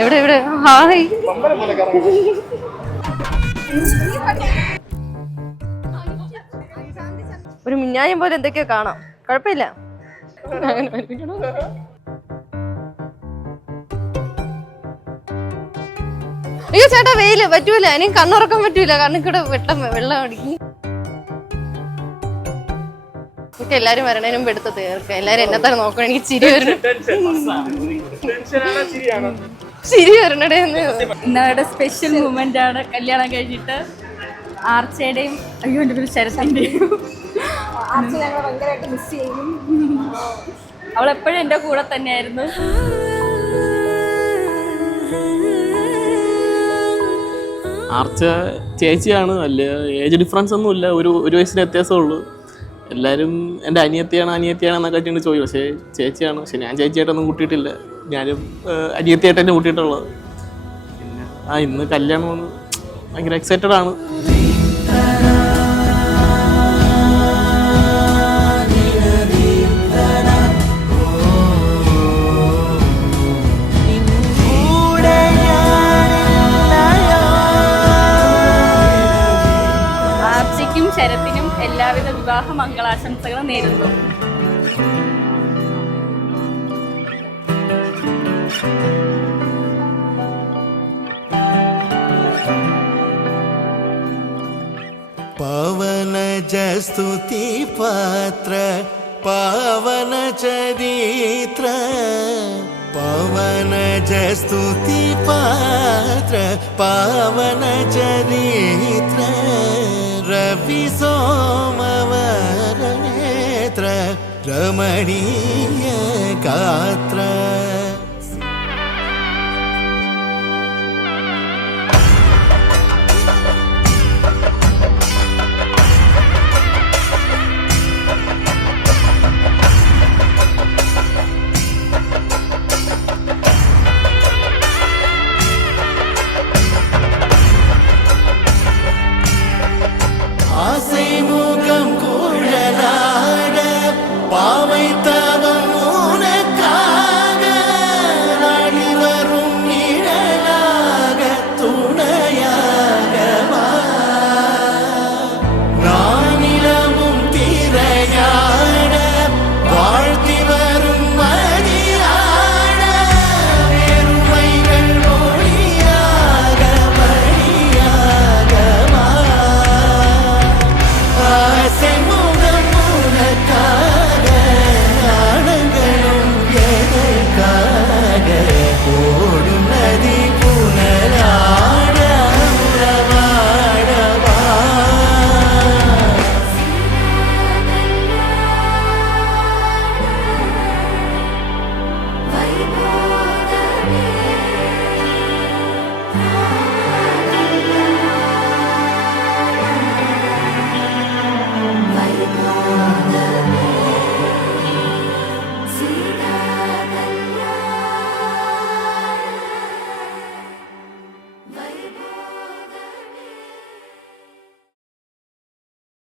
എവിടെ എവിടെ ഹായ് ഒരു മിന്നായം പോലെ എന്തൊക്കെയോ കാണാം. കുഴപ്പമില്ല. അയ്യോ ചേട്ടാ വെയില് പറ്റൂല, എനിക്ക് കണ്ണുറക്കാൻ പറ്റൂല, കണ്ണിക്കൂടെ വെള്ളം അടിക്കും. എനിക്ക് എല്ലാരും വരണേനും എടുത്ത് തീർക്കാം. എല്ലാരും എന്നെ തന്നെ നോക്കണം. എനിക്ക് ചിരി വരണം. ചിരി വരണടേ. ഇന്നവരുടെ സ്പെഷ്യൽ മൂമെന്റ് ആണ് കല്യാണം കഴിഞ്ഞിട്ട്. ആർച്ചയുടെയും അയ്യോ എൻ്റെ പേര് ശരത്തിൻ്റെയും. ആർച്ച ഞങ്ങൾ ഭയങ്കരമായിട്ട് മിസ് ചെയ്യും. അവളെപ്പോഴും എൻ്റെ കൂടെ തന്നെയായിരുന്നു. ആർച്ച ചേച്ചിയാണ്, വലിയ ഏജ് ഡിഫറൻസ് ഒന്നും ഇല്ല, ഒരു വയസ്സിന് വ്യത്യാസമുള്ളൂ. എല്ലാവരും എൻ്റെ അനിയത്തിയാണെന്നൊക്കെ ആയിട്ടാണ് ചോദിക്കും. പക്ഷേ ചേച്ചിയാണ്. പക്ഷെ ഞാൻ ചേച്ചിയായിട്ടൊന്നും കൂട്ടിയിട്ടില്ല, ഞാനും അനിയത്തിയായിട്ട് തന്നെ കൂട്ടിയിട്ടുള്ളത്. പിന്നെ ഇന്ന് കല്യാണം ഭയങ്കര എക്സൈറ്റഡ് ആണ്. ആർച്ചയ്ക്കും ശരത്തിനും എല്ലാവിധ വിവാഹ മംഗളാശംസകളും നേരുന്നു. पावन जस्तुति पात्र पावन चरित्र पावन जस्तुति पात्र पावन चरित्र रवि सोमवर नेत्र रमणीय गात्र